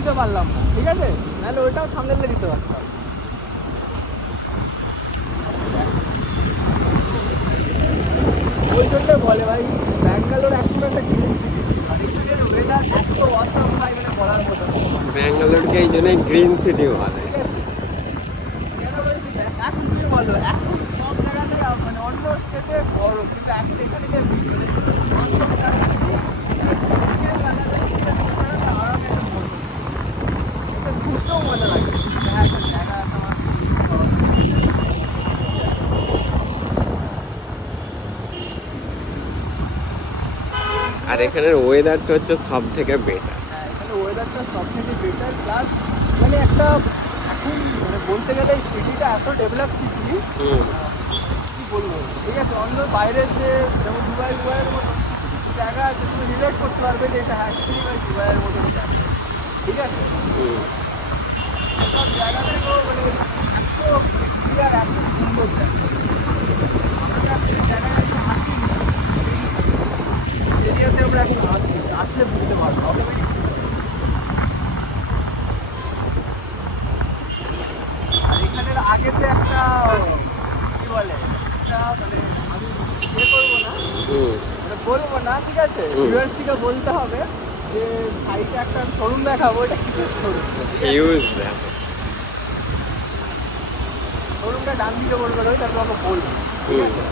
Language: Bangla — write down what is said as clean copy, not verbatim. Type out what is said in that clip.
দিতে পারলাম না, ঠিক আছে, নাহলে ওইটাও থামনেলে দিতে পারতাম। ওই জন্য বলে ভাই ব্যাঙ্গালোর একসময় একটা গ্রিন সিটি ছিল, আর এখানের ওয়েদার এত অসাম ভাই, মানে বলার মতো না। ব্যাঙ্গালোরকে এই জন্যই গ্রিন সিটি বলে। ঠিক আছে, কেন বলছি দেখ, এখন কি বলো, এখন সব জায়গাতে মানে অন্য স্টেটে গরম, কিন্তু এখন এখানে যে মৌসুমটা আরামে একটা মৌসুম, এটা ঘুরতেও মজা লাগে। দেখা একটা জায়গা আমার আর এখানের ওয়েদারটা হচ্ছে সব থেকে বেটার। হ্যাঁ, এখানে ওয়েদারটা সব থেকে বেটার, প্লাস মানে একটা এখন মানে বলতে গেলে এই সিটিটা এত ডেভেলপ সিটি, কি বলবো, ঠিক আছে, অন্য বাইরের যে যেমন দুবাইয়ের মতো কিছু কিছু জায়গা আছে, তুমি রিলেট করতে পারবে যে এটা অ্যাকচুয়ালি ভাই দুবাইয়ের মতো জায়গা, ঠিক আছে। সব জায়গা থেকেও মানে এত ক্লিয়ার, এত সুন্দর জায়গা। আমরা যে জায়গায় এখন আসি, এই এরিয়াতে আমরা এখন আসি, আসলে বুঝতে পারবো অটোমেটিক। আর এখানের আগেতে একটা কি বলে, একটা মানে আমি করবো না, মানে বলবো না, ঠিক আছে, ভিউয়ার্স থেকে বলতে হবে যে সাইডে একটা শোরুম দেখাবো, এটা কিসের শোরুম, শোরুমটা ডান দিকে বলবে, তারপর আমাকে বলবো, ঠিক আছে।